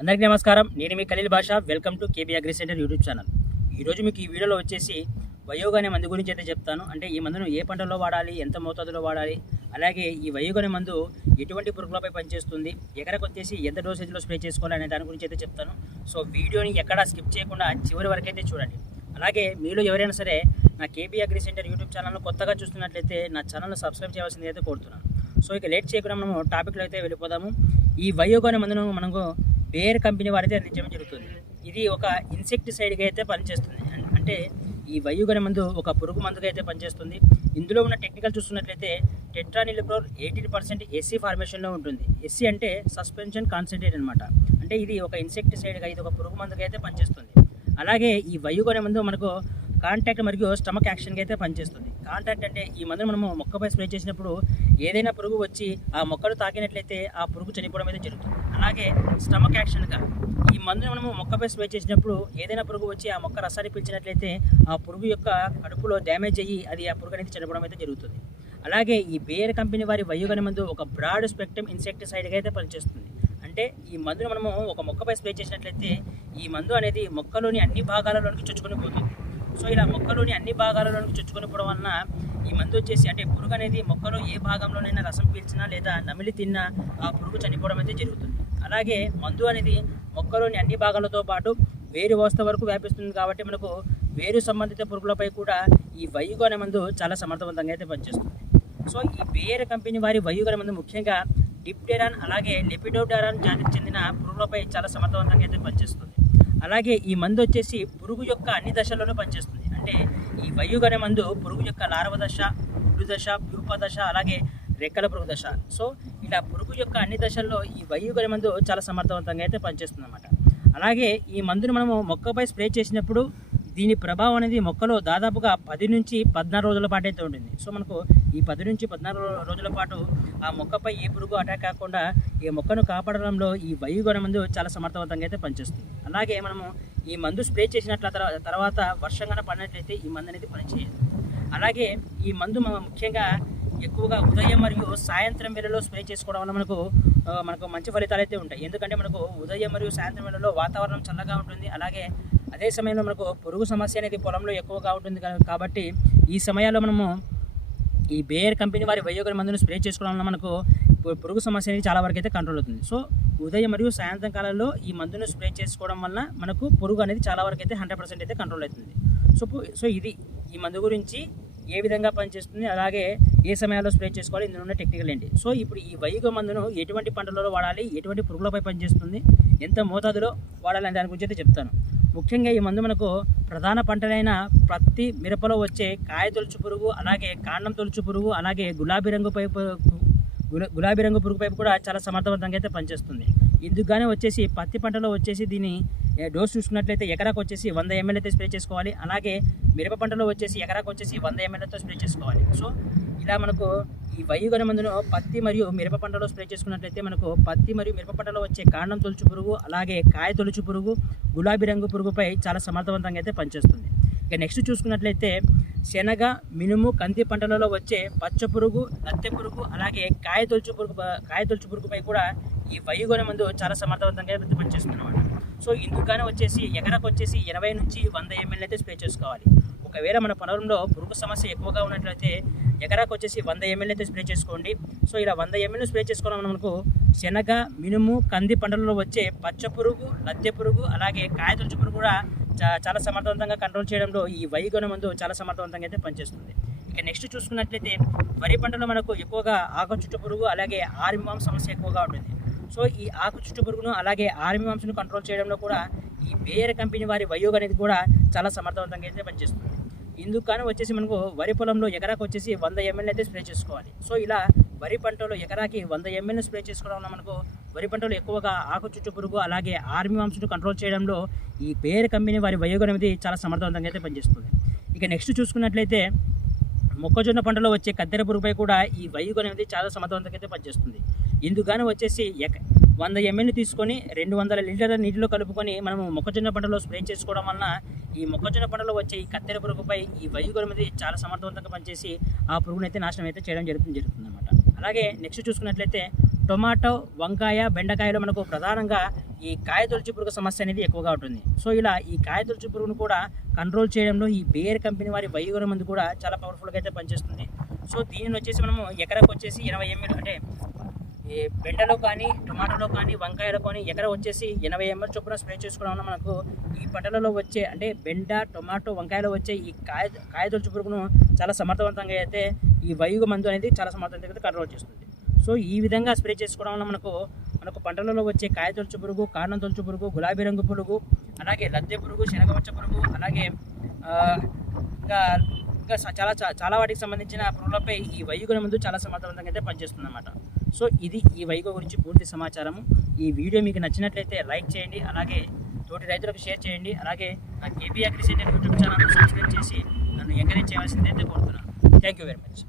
అందరికీ నమస్కారం. నేను మీ Khaleel Basha welcome to KB agri centre YouTube channel. ఈరోజు మీకు ఈ వీడియోలో వచ్చేసి వయోగానే మందు గురించి అయితే చెప్తాను. అంటే ఈ మందును ఏ పంటలో వాడాలి ఎంత మోతాదులో వాడాలి అలాగే ఈ వయోగానే మందు ఎటువంటి పురుగులపై పనిచేస్తుంది ఎకరకు వచ్చేసి ఎంత డోసేజ్లో స్ప్రే చేసుకోవాలి అనే దాని గురించి అయితే చెప్తాను. సో వీడియోని ఎక్కడా స్కిప్ చేయకుండా చివరి వరకు అయితే చూడండి. అలాగే మీలో ఎవరైనా సరే నా కేబీ అగ్రి సెంటర్ యూట్యూబ్ ఛానల్ను కొత్తగా చూస్తున్నట్లయితే నా ఛానల్ను సబ్స్క్రైబ్ చేయాల్సింది అయితే కోరుతున్నాను. సో ఇక లేట్ చేయకుండా మనము టాపిక్లో అయితే వెళ్ళిపోదాము. ఈ వయోగానే మందును మనకు బేర్ కంపెనీ వారైతే అందించడం జరుగుతుంది. ఇది ఒక ఇన్సెక్టిసైడ్గా అయితే పనిచేస్తుంది. అంటే ఈ వయోగన మందు ఒక పురుగు మందుగా అయితే పనిచేస్తుంది. ఇందులో ఉన్న టెక్నికల్ చూస్తున్నట్లయితే టెట్రానిలిప్రోల్ ఎయిటీన్ పర్సెంట్ ఎస్సీ ఫార్మేషన్లో ఉంటుంది. ఎస్సీ అంటే సస్పెన్షన్ కాన్సన్ట్రేట్ అనమాట అంటే ఇది ఒక ఇన్సెక్టిసైడ్గా ఇది ఒక పురుగు మందుగా అయితే పనిచేస్తుంది. అలాగే ఈ వయోగన మందు మనకు కాంటాక్ట్ మరియు స్టమక్ యాక్షన్గా అయితే పనిచేస్తుంది. కాంటాక్ట్ అంటే ఈ మందును మనము మొక్కపై స్ప్రే చేసినప్పుడు ఏదైనా పురుగు వచ్చి ఆ మొక్కలు తాకినట్లయితే ఆ పురుగు చనిపోవడం అయితే జరుగుతుంది. అలాగే స్టమక్ యాక్షన్గా ఈ మందును మనము మొక్కపై స్ప్రే చేసినప్పుడు ఏదైనా పురుగు వచ్చి ఆ మొక్క రసాన్ని పీల్చినట్లయితే ఆ పురుగు యొక్క కడుపులో డ్యామేజ్ అయ్యి అది ఆ పురుగు అనేది చనిపోవడం అయితే జరుగుతుంది. అలాగే ఈ బేర్ కంపెనీ వారి వయోగన మందు ఒక బ్రాడ్ స్పెక్ట్రమ్ ఇన్సెక్టిసైడ్గా అయితే పనిచేస్తుంది. అంటే ఈ మందును మనము ఒక మొక్కపై స్ప్రే చేసినట్లయితే ఈ మందు అనేది మొక్కలోని అన్ని భాగాలలోనికి చొచ్చుకొని పోతుంది. సో ఇలా మొక్కలోని అన్ని భాగాలలోనికి చొచ్చుకొని పోవడం వలన ఈ మందు వచ్చేసి అంటే పురుగు అనేది మొక్కలో ఏ భాగంలోనైనా రసం పీల్చినా లేదా నమిలి తిన్నా ఆ పురుగు చనిపోవడం అయితే జరుగుతుంది. అలాగే మందు అనేది మొక్కలోని అన్ని భాగాలతో పాటు వేరు వ్యవస్థ వరకు వ్యాపిస్తుంది కాబట్టి మనకు వేరు సంబంధిత పురుగులపై కూడా ఈ వయ్యుగు అనే మందు చాలా సమర్థవంతంగా అయితే పనిచేస్తుంది. సో ఈ బేర్ కంపెనీ వారి వయ్యుగు అనే మందు ముఖ్యంగా డిప్టెరాన్ అలాగే లెపిడోడారాన్ జాతికి చెందిన పురుగులపై చాలా సమర్థవంతంగా అయితే పనిచేస్తుంది. అలాగే ఈ మందు వచ్చేసి పురుగు యొక్క అన్ని దశల్లోనూ పనిచేస్తుంది. అంటే ఈ వయ్యుగు అనే మందు పురుగు యొక్క లార్వ దశ గుడ్డు దశ ప్యూప దశ అలాగే రెక్కల పురుగు దశ. సో ఇలా పురుగు యొక్క అన్ని దశల్లో ఈ వయ్యుగు మందు చాలా సమర్థవంతంగా అయితే పనిచేస్తుంది అన్నమాట అలాగే ఈ మందును మనము మొక్కపై స్ప్రే చేసినప్పుడు దీని ప్రభావం అనేది మొక్కలో దాదాపుగా పది నుంచి పద్నాలుగు రోజుల పాటు అయితే ఉంటుంది. సో మనకు ఈ పది నుంచి పద్నాలుగు రోజుల పాటు ఆ మొక్కపై ఏ పురుగు అటాక్ కాకుండా ఈ మొక్కను కాపాడడంలో ఈ వయుగొన మందు చాలా సమర్థవంతంగా అయితే పనిచేస్తుంది. అలాగే మనము ఈ మందు స్ప్రే చేసినట్ల తర్వాత వర్షంగా పడినట్లయితే ఈ మందు అనేది పనిచేయదు. అలాగే ఈ మందు ముఖ్యంగా ఎక్కువగా ఉదయం మరియు సాయంత్రం వేళలో స్ప్రే చేసుకోవడం వల్ల మనకు మనకు మంచి ఫలితాలు అయితే ఉంటాయి. ఎందుకంటే మనకు ఉదయం మరియు సాయంత్రం వేళలో వాతావరణం చల్లగా ఉంటుంది. అలాగే అదే సమయంలో మనకు పురుగు సమస్య అనేది పొలంలో ఎక్కువగా ఉంటుంది. కాబట్టి ఈ సమయాల్లో మనము ఈ బేర్ కంపెనీ వారి వయోగర మందును స్ప్రే చేసుకోవడం వల్ల మనకు పురుగు సమస్య అనేది చాలా వరకు అయితే కంట్రోల్ అవుతుంది. సో ఉదయం మరియు సాయంత్రం కాలంలో ఈ మందును స్ప్రే చేసుకోవడం వల్ల మనకు పురుగు అనేది చాలా వరకు అయితే హండ్రెడ్ పర్సెంట్ అయితే కంట్రోల్ అవుతుంది. సో సో ఇది ఈ మందు గురించి ఏ విధంగా పనిచేస్తుంది? అలాగే ఏ సమయాల్లో స్ప్రే చేసుకోవాలి ఇందులో ఉన్న టెక్నికల్ ఏంటి? సో ఇప్పుడు ఈ వైగ మందును ఎటువంటి పంటలలో వాడాలి ఎటువంటి పురుగులపై పనిచేస్తుంది ఎంత మోతాదులో వాడాలి దాని గురించి అయితే చెప్తాను. ముఖ్యంగా ఈ మందు మనకు ప్రధాన పంటలైన పత్తి మిరపలో వచ్చే కాయ తొలుచు పురుగు అలాగే కాండం తొలుచు పురుగు అలాగే గులాబీ రంగు పైపు గులాబీ రంగు పురుగు పైపు కూడా చాలా సమర్థవంతంగా అయితే పనిచేస్తుంది. ఇందుకుగానే వచ్చేసి పత్తి పంటలో వచ్చేసి దీని డోస్ చూసుకున్నట్లయితే ఎకరాకు వచ్చేసి వంద ఎంఎల్ అయితే స్ప్రే చేసుకోవాలి. అలాగే మిరప పంటలో వచ్చేసి ఎకరాకు వచ్చేసి వంద ఎంఎల్తో స్ప్రే చేసుకోవాలి. సో ఇలా మనకు ఈ వయుగన మందును పత్తి మరియు మిరప పంటలో స్ప్రే చేసుకున్నట్లయితే మనకు పత్తి మరియు మిరప పంటలో వచ్చే కాండం తొలుచు పురుగు అలాగే కాయ తొలుచు పురుగు గులాబీ రంగు పురుగుపై చాలా సమర్థవంతంగా అయితే పనిచేస్తుంది. ఇక నెక్స్ట్ చూసుకున్నట్లయితే శనగ మినుము కంది పంటలలో వచ్చే పచ్చ పురుగు లత్తె పురుగు అలాగే కాయ తొలుచు పురుగు కాయ తొలుచు పురుగుపై కూడా ఈ వయుగొన మందు చాలా సమర్థవంతంగా అయితే పనిచేస్తుంది సో ఇందుకనే వచ్చేసి ఎకరాకు వచ్చేసి ఇరవై నుంచి వంద ఎంఎల్ అయితే స్ప్రే చేసుకోవాలి. ఒకవేళ మన పొలంలో పురుగు సమస్య ఎక్కువగా ఉన్నట్లయితే ఎకరాకు వచ్చేసి వంద ఎంఎల్ అయితే స్ప్రే చేసుకోండి. సో ఇలా వంద ఎంఎల్ స్ప్రే చేసుకోవడం మనకు శనగ మినుము కంది పంటలలో వచ్చే పచ్చ పురుగు లద్దె పురుగు అలాగే కాయ తొలుచు పురుగు కూడా చాలా సమర్థవంతంగా కంట్రోల్ చేయడంలో ఈ వైగుణ మందు చాలా సమర్థవంతంగా అయితే పనిచేస్తుంది. ఇక నెక్స్ట్ చూసుకున్నట్లయితే వరి పంటలో మనకు ఎక్కువగా ఆకు చుట్టు పురుగు అలాగే ఆర్మిమాం సమస్య ఎక్కువగా ఉంటుంది. సో ఈ ఆకు చుట్టుపురుగును పురుగును అలాగే వంశను కంట్రోల్ చేయడంలో కూడా ఈ బేర్ కంపెనీ వారి వయోగ అనేది కూడా చాలా సమర్థవంతంగా అయితే పనిచేస్తుంది. ఇందుకు కానీ వచ్చేసి మనకు వరి పొలంలో ఎకరాకు వచ్చేసి వంద ఎంఎల్ అయితే స్ప్రే చేసుకోవాలి. సో ఇలా వరి పంటలో ఎకరాకి వంద ఎంఎల్ స్ప్రే చేసుకోవడం వల్ల మనకు వరి పంటలో ఎక్కువగా ఆకు చుట్టు పురుగు అలాగే ఆర్మీ వంశను కంట్రోల్ చేయడంలో ఈ బేర్ కంపెనీ వారి వయోగం అనేది చాలా సమర్థవంతంగా అయితే పనిచేస్తుంది. ఇక నెక్స్ట్ చూసుకున్నట్లయితే మొక్కజొన్న పంటలో వచ్చే కద్దెర పురుగుపై కూడా ఈ వయుగు అనేది చాలా సమర్థవంతంగా అయితే పనిచేస్తుంది. ఇందుకని వచ్చేసి ఎక వంద ఎంఎల్ తీసుకొని రెండు వందల లీటర్ల నీటిలో కలుపుకొని మనము మొక్కజొన్న పంటలో స్ప్రే చేసుకోవడం వలన ఈ మొక్కజొన్న పంటలో వచ్చే ఈ కత్తెర పురుగుపై ఈ వయుగు అనేది చాలా సమర్థవంతంగా పనిచేసి ఆ పురుగునైతే నాశనం అయితే చేయడం జరుగుతుంది జరుగుతుంది అనమాట అలాగే నెక్స్ట్ చూసుకున్నట్లయితే టొమాటో వంకాయ బెండకాయలో మనకు ప్రధానంగా ఈ కాయ తొలచి పురుగు సమస్య అనేది ఎక్కువగా ఉంటుంది. సో ఇలా ఈ కాయ తొలచి పురుగును కూడా కంట్రోల్ చేయడంలో ఈ బేర్ కంపెనీ వారి వయోగుణ మందు కూడా చాలా పవర్ఫుల్గా అయితే పనిచేస్తుంది. సో దీనిని వచ్చేసి మనము ఎకరకు వచ్చేసి ఇరవై ఎంఎల్ అంటే ఈ బెండలో కానీ టొమాటోలో కానీ వంకాయలో కానీ ఎకర వచ్చేసి ఎనభై ఎంఎల్ చొప్పున స్ప్రే చేసుకోవడం వల్ల మనకు ఈ పంటలలో వచ్చే అంటే బెండ టొమాటో వంకాయలో వచ్చే ఈ కాయ కాయ పురుగును చాలా సమర్థవంతంగా అయితే ఈ వయుగ మందు అనేది చాలా సమర్థవంతంగా అయితే కంట్రోల్ చేస్తుంది. సో ఈ విధంగా స్ప్రే చేసుకోవడం వల్ల మనకు మనకు పంటలలో వచ్చే కాయ తొలుచు పురుగు కారణం తొలుచు పురుగు గులాబీ రంగు పురుగు అలాగే లద్దె పురుగు శనగవచ్చ పురుగు అలాగే ఇంకా ఇంకా చాలా చాలా వాటికి సంబంధించిన పురుగులపై ఈ వైగుణ ముందు చాలా సమర్థవంతంగా అయితే పనిచేస్తుందన్నమాట. సో ఇది ఈ వైగో గురించి పూర్తి సమాచారము. ఈ వీడియో మీకు నచ్చినట్లయితే లైక్ చేయండి అలాగే తోటి రైతులకు షేర్ చేయండి అలాగే నా KP agri centre YouTube channel subscribe చేసి నన్ను ఎంకరేజ్ చేయవలసిందైతే కోరుతున్నాను. Thank you very much